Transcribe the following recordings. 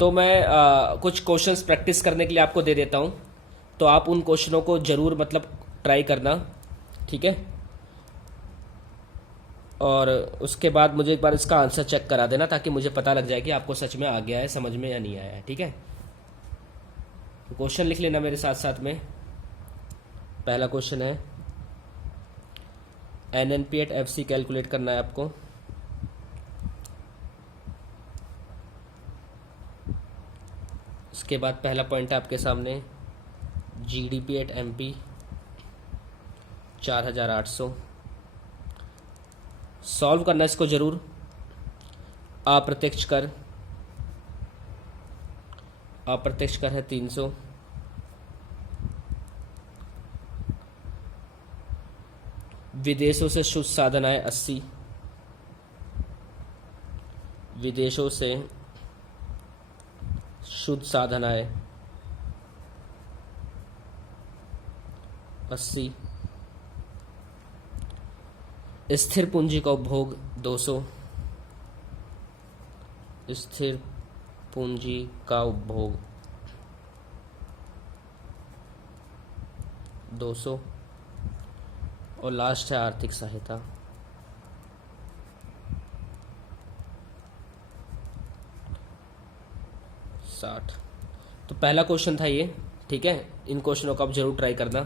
तो मैं कुछ क्वेश्चंस प्रैक्टिस करने के लिए आपको दे देता हूँ, तो आप उन क्वेश्चनों को ज़रूर मतलब ट्राई करना, ठीक है। और उसके बाद मुझे एक बार इसका आंसर चेक करा देना, ताकि मुझे पता लग जाए कि आपको सच में आ गया है समझ में या नहीं आया है, ठीक है। तो क्वेश्चन लिख लेना मेरे साथ साथ में। पहला क्वेश्चन है NNP एट FC कैलकुलेट करना है आपको। उसके बाद पहला पॉइंट है आपके सामने GDP एट MP 4800। सॉल्व करना इसको जरूर। अप्रत्यक्ष कर है 300। विदेशों से शुद्ध साधन आय 80। विदेशों से शुद्ध साधन आय 80। स्थिर पूंजी का उपभोग 200। स्थिर पूंजी का उपभोग 200। और लास्ट है आर्थिक सहायता। साठ। तो पहला क्वेश्चन था ये, ठीक है। इन क्वेश्चनों को आप जरूर ट्राई करना,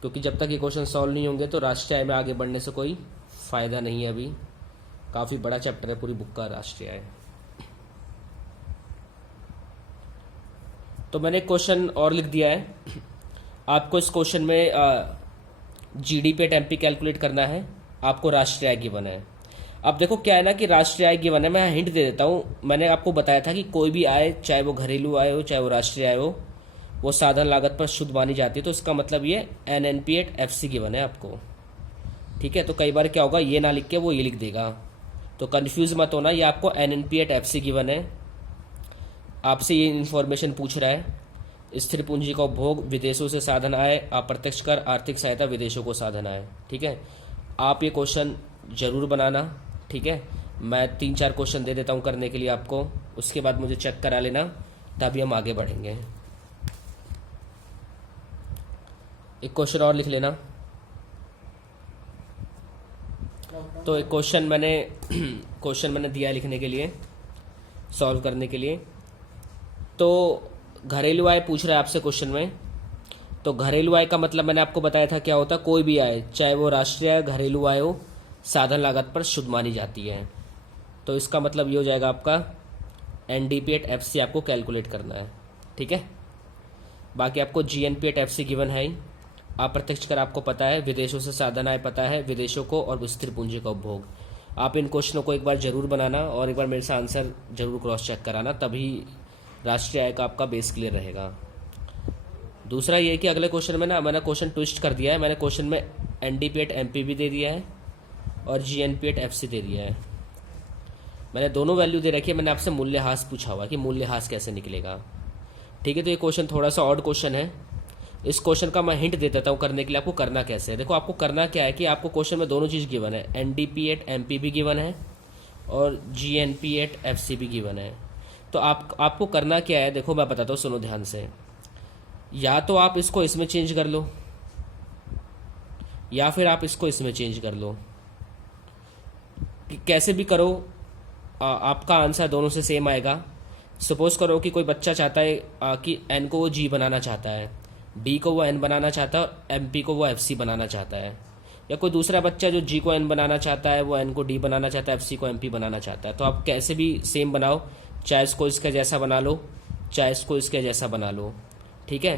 क्योंकि जब तक ये क्वेश्चन सॉल्व नहीं होंगे तो राष्ट्रीय आय में आगे बढ़ने से कोई फायदा नहीं है। अभी काफी बड़ा चैप्टर है पूरी बुक का राष्ट्रीय आय। तो मैंने एक क्वेश्चन और लिख दिया है आपको। इस क्वेश्चन में GDP एट MP कैलकुलेट करना है, आपको राष्ट्रीय आय गिवन है। अब देखो क्या है ना कि राष्ट्रीय आय गिवन है, मैं हिंट दे देता हूँ। मैंने आपको बताया था कि कोई भी आय, चाहे वो घरेलू आय हो चाहे वो राष्ट्रीय आय हो, वो साधन लागत पर शुद्ध मानी जाती है। तो इसका मतलब ये NNP एट FC गिवन है आपको, ठीक है। तो कई बार क्या होगा, ये ना लिख के वो ये लिख देगा, तो कंफ्यूज मत होना। ये आपको NNP एट FC गिवन है, आपसे ये इन्फॉर्मेशन पूछ रहा है। स्थिर पूंजी का उपभोग, विदेशों से साधन आय, अप्रत्यक्ष कर, आर्थिक सहायता, विदेशों को साधन आय, ठीक है। आप ये क्वेश्चन जरूर बनाना, ठीक है। मैं 3-4 क्वेश्चन दे देता हूँ करने के लिए आपको, उसके बाद मुझे चेक करा लेना, तभी हम आगे बढ़ेंगे। एक क्वेश्चन और लिख लेना। तो एक क्वेश्चन मैंने दिया है लिखने के लिए, सॉल्व करने के लिए। तो घरेलू आय पूछ रहा है आपसे क्वेश्चन में। तो घरेलू आय का मतलब मैंने आपको बताया था क्या होता है। कोई भी आय, चाहे वो राष्ट्रीय आय, घरेलू आय हो, साधन लागत पर शुद्ध मानी जाती है। तो इसका मतलब ये हो जाएगा आपका NDP एट FC आपको कैलकुलेट करना है, ठीक है। बाकी आपको GNP एट FC गिवन है ही। अप्रत्यक्ष कर आपको पता है, विदेशों से साधन आय पता है, विदेशों को, और स्थिर पूंजी का उपभोग। आप इन क्वेश्चनों को एक बार जरूर बनाना और एक बार मेरे से आंसर जरूर क्रॉस चेक कराना, तभी राष्ट्रीय आय का आपका बेस क्लियर रहेगा। दूसरा ये कि अगले क्वेश्चन में ना मैंने क्वेश्चन ट्विस्ट कर दिया है। मैंने क्वेश्चन में NDP एट MP भी दे दिया है और GNP एट FC दे दिया है। मैंने दोनों वैल्यू दे रखी है। मैंने आपसे मूल्यह्रास पूछा हुआ कि मूल्यह्रास कैसे निकलेगा, ठीक है। तो ये क्वेश्चन थोड़ा सा ऑड क्वेश्चन है। इस क्वेश्चन का मैं हिंट दे देता हूँ करने के लिए, आपको करना कैसे है। देखो आपको करना क्या है कि आपको क्वेश्चन में दोनों चीज़ गिवन है, NDP एट MP भी गिवन है और GNP एट FC भी गिवन है। तो आपको करना क्या है, देखो मैं बताता हूँ, सुनो ध्यान से। या तो आप इसको इसमें चेंज कर लो, या फिर आप इसको इसमें चेंज कर लो। कैसे भी करो, आपका आंसर दोनों से सेम आएगा। सपोज करो कि कोई बच्चा चाहता है कि N को वो G बनाना चाहता है, D को वो N बनाना चाहता है, MP को वो FC बनाना चाहता है। या कोई दूसरा बच्चा जो G को N बनाना चाहता है, वो N को D बनाना चाहता है, FC को MP बनाना चाहता है। तो आप कैसे भी सेम बनाओ, चाहे इसको इसके जैसा बना लो, चाहे इसको इसके जैसा बना लो, ठीक है।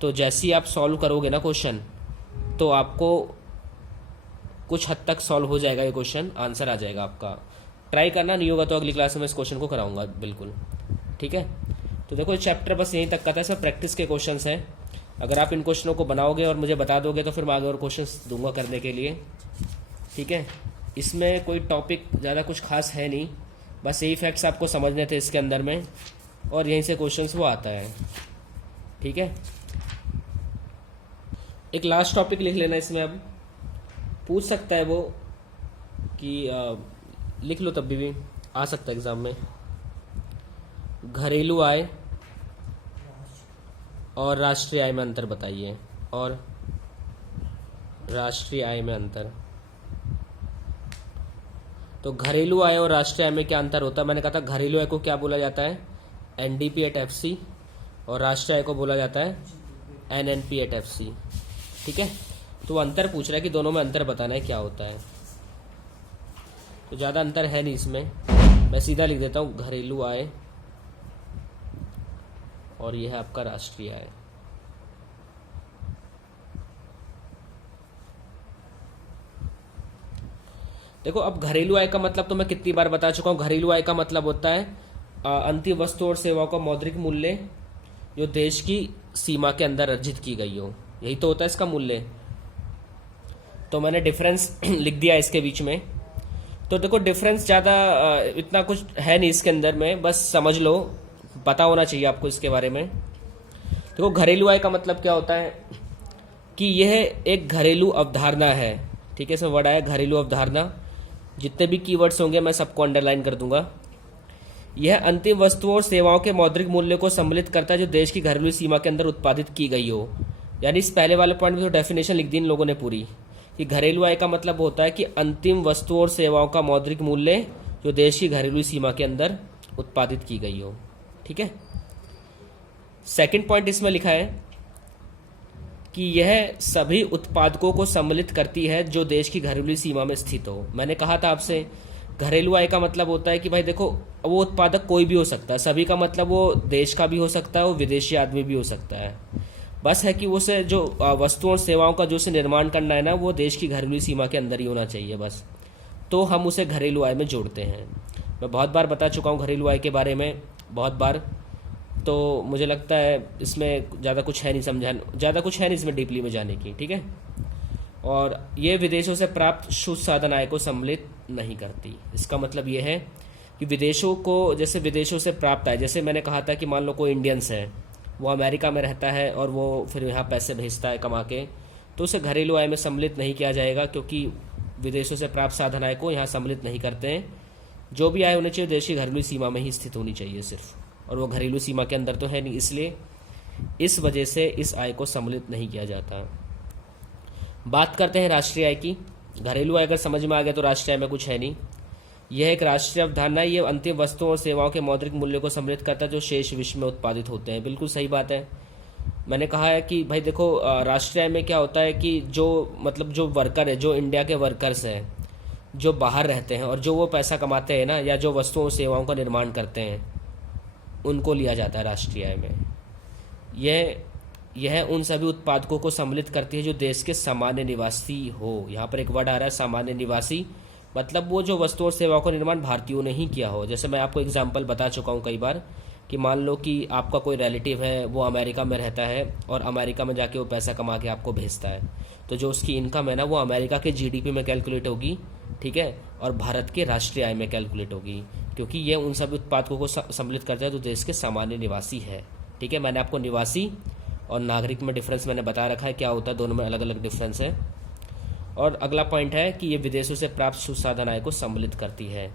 तो जैसे ही आप सॉल्व करोगे ना क्वेश्चन, तो आपको कुछ हद तक सॉल्व हो जाएगा ये क्वेश्चन, आंसर आ जाएगा आपका। ट्राई करना, नहीं होगा तो अगली क्लास में इस क्वेश्चन को कराऊंगा बिल्कुल, ठीक है। तो देखो चैप्टर बस यहीं तक का था, सब प्रैक्टिस के क्वेश्चंस हैं। अगर आप इन क्वेश्चनों को बनाओगे और मुझे बता दोगे तो फिर मैं आगे और क्वेश्चंस दूंगा करने के लिए, ठीक है। इसमें कोई टॉपिक ज़्यादा कुछ खास है नहीं, बस यही फैक्ट्स आपको समझने थे इसके अंदर में, और यहीं से क्वेश्चंस वो आता है, ठीक है। एक लास्ट टॉपिक लिख लेना इसमें। अब पूछ सकता है वो कि लिख लो, तब भी आ सकता है एग्जाम में। घरेलू आय और राष्ट्रीय आय में अंतर बताइए। और राष्ट्रीय आय में अंतर, तो घरेलू आय और राष्ट्रीय आय में क्या अंतर होता है? मैंने कहा था घरेलू आय को क्या बोला जाता है? NDP/FC, और राष्ट्रीय आय को बोला जाता है NNP/FC। ठीक है, तो अंतर पूछ रहा है कि दोनों में अंतर बताना है क्या होता है। तो ज़्यादा अंतर है नहीं इसमें, मैं सीधा लिख देता हूँ घरेलू आय और यह है आपका राष्ट्रीय आय। देखो, अब घरेलू आय का मतलब तो मैं कितनी बार बता चुका हूँ। घरेलू आय का मतलब होता है अंतिम वस्तु और सेवाओं का मौद्रिक मूल्य जो देश की सीमा के अंदर अर्जित की गई हो, यही तो होता है इसका मूल्य। तो मैंने डिफरेंस लिख दिया इसके बीच में। तो देखो, डिफरेंस ज़्यादा इतना कुछ है नहीं इसके अंदर में, बस समझ लो, पता होना चाहिए आपको इसके बारे में। देखो, घरेलू आय का मतलब क्या होता है कि यह एक घरेलू अवधारणा है। ठीक है, इसमें वर्ड आया घरेलू अवधारणा। जितने भी कीवर्ड्स होंगे मैं सबको अंडरलाइन कर दूंगा। यह अंतिम वस्तुओं और सेवाओं के मौद्रिक मूल्य को सम्मिलित करता है जो देश की घरेलू सीमा के अंदर उत्पादित की गई हो। यानी इस पहले वाले पॉइंट में तो डेफिनेशन लिख दी इन लोगों ने पूरी, कि घरेलू आय का मतलब होता है कि अंतिम वस्तुओं और सेवाओं का मौद्रिक मूल्य जो देश की घरेलू सीमा के अंदर उत्पादित की गई हो। ठीक है, सेकंड पॉइंट इसमें लिखा है कि यह सभी उत्पादकों को सम्मिलित करती है जो देश की घरेलू सीमा में स्थित हो। मैंने कहा था आपसे, घरेलू आय का मतलब होता है कि भाई देखो, वो उत्पादक कोई भी हो सकता है। सभी का मतलब वो देश का भी हो सकता है, वो विदेशी आदमी भी हो सकता है। बस है कि उसे जो वस्तुओं और सेवाओं का जो उसे निर्माण करना है ना, वो देश की घरेलू सीमा के अंदर ही होना चाहिए बस। तो हम उसे घरेलू आय में जोड़ते हैं। मैं बहुत बार बता चुका हूँ घरेलू आय के बारे में, बहुत बार। तो मुझे लगता है इसमें ज़्यादा कुछ है नहीं इसमें डीपली में जाने की। ठीक है, और ये विदेशों से प्राप्त शुद्ध साधन आय को सम्मिलित नहीं करती। इसका मतलब ये है कि विदेशों को, जैसे विदेशों से प्राप्त आय, जैसे मैंने कहा था कि मान लो कोई इंडियंस है, वो अमेरिका में रहता है और वो फिर यहाँ पैसे भेजता है कमा के, तो उसे घरेलू आय में सम्मिलित नहीं किया जाएगा, क्योंकि विदेशों से प्राप्त साधन आय को यहाँ सम्मिलित नहीं करते हैं। जो भी आय होनी चाहिए देश की घरेलू सीमा में ही स्थित होनी चाहिए सिर्फ, और वो घरेलू सीमा के अंदर तो है नहीं, इसलिए इस वजह से इस आय को सम्मिलित नहीं किया जाता। बात करते हैं राष्ट्रीय आय की। घरेलू आय अगर समझ में आ गया तो राष्ट्रीय आय में कुछ है नहीं। यह एक राष्ट्रीय अवधारणा है। ये अंतिम वस्तुओं और सेवाओं के मौद्रिक मूल्य को सम्मिलित करता है जो शेष विश्व में उत्पादित होते हैं। बिल्कुल सही बात है। मैंने कहा है कि भाई देखो, राष्ट्रीय आय में क्या होता है कि जो वर्कर है, जो इंडिया के वर्कर्स हैं, जो बाहर रहते हैं और जो वो पैसा कमाते हैं ना, या जो वस्तुओं और सेवाओं का निर्माण करते हैं, उनको लिया जाता है राष्ट्रीय आय में। यह उन सभी उत्पादकों को सम्मिलित करती है जो देश के सामान्य निवासी हो। यहाँ पर एक वर्ड आ रहा है सामान्य निवासी, मतलब वो जो वस्तुओं और सेवाओं का निर्माण भारतीयों ने ही किया हो। जैसे मैं आपको एग्जांपल बता चुका हूँ कई बार कि मान लो कि आपका कोई रिलेटिव है, वो अमेरिका में रहता है और अमेरिका में जाके वो पैसा कमा के आपको भेजता है, तो जो उसकी इनकम है ना, वो अमेरिका के GDP में कैलकुलेट होगी। ठीक है, और भारत के राष्ट्रीय आय में कैलकुलेट होगी, क्योंकि ये उन सभी उत्पादकों को सम्मिलित करता है जो देश के सामान्य निवासी है। ठीक है, मैंने आपको निवासी और नागरिक में डिफरेंस मैंने बता रखा है, क्या होता है, दोनों में अलग अलग डिफरेंस है। और अगला पॉइंट है कि ये विदेशों से प्राप्त शुद्ध साधन आय को सम्मिलित करती है।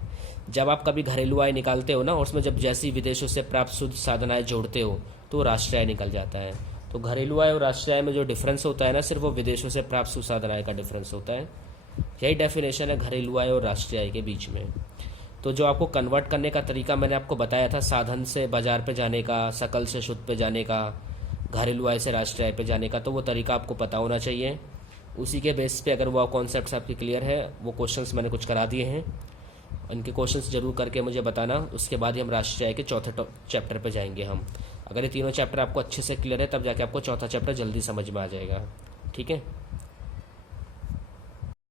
जब आप कभी घरेलू आय निकालते हो ना, उसमें जब जैसी विदेशों से प्राप्त शुद्ध साधन आय जोड़ते हो तो राष्ट्रीय आय निकल जाता है। तो घरेलू आय और राष्ट्रीय आय में जो डिफरेंस होता है ना, सिर्फ वो विदेशों से प्राप्त शुद्ध साधन आय का डिफरेंस होता है। यही डेफिनेशन है घरेलू आय और राष्ट्रीय आय के बीच में। तो जो आपको कन्वर्ट करने का तरीका मैंने आपको बताया था, साधन से बाजार पे जाने का, सकल से शुद्ध पे जाने का, घरेलू आय से राष्ट्रीय आय पे जाने का, तो वो तरीका आपको पता होना चाहिए। उसी के बेस पे अगर वो कॉन्सेप्ट्स आपके क्लियर है, वो क्वेश्चंस मैंने कुछ करा दिए हैं, इनके क्वेश्चंस जरूर करके मुझे बताना। उसके बाद ही हम राष्ट्रीय आय के चौथे चैप्टर पे जाएंगे हम। अगर ये तीनों चैप्टर आपको अच्छे से क्लियर है, तब जाके आपको चौथा चैप्टर जल्दी समझ में आ जाएगा। ठीक है।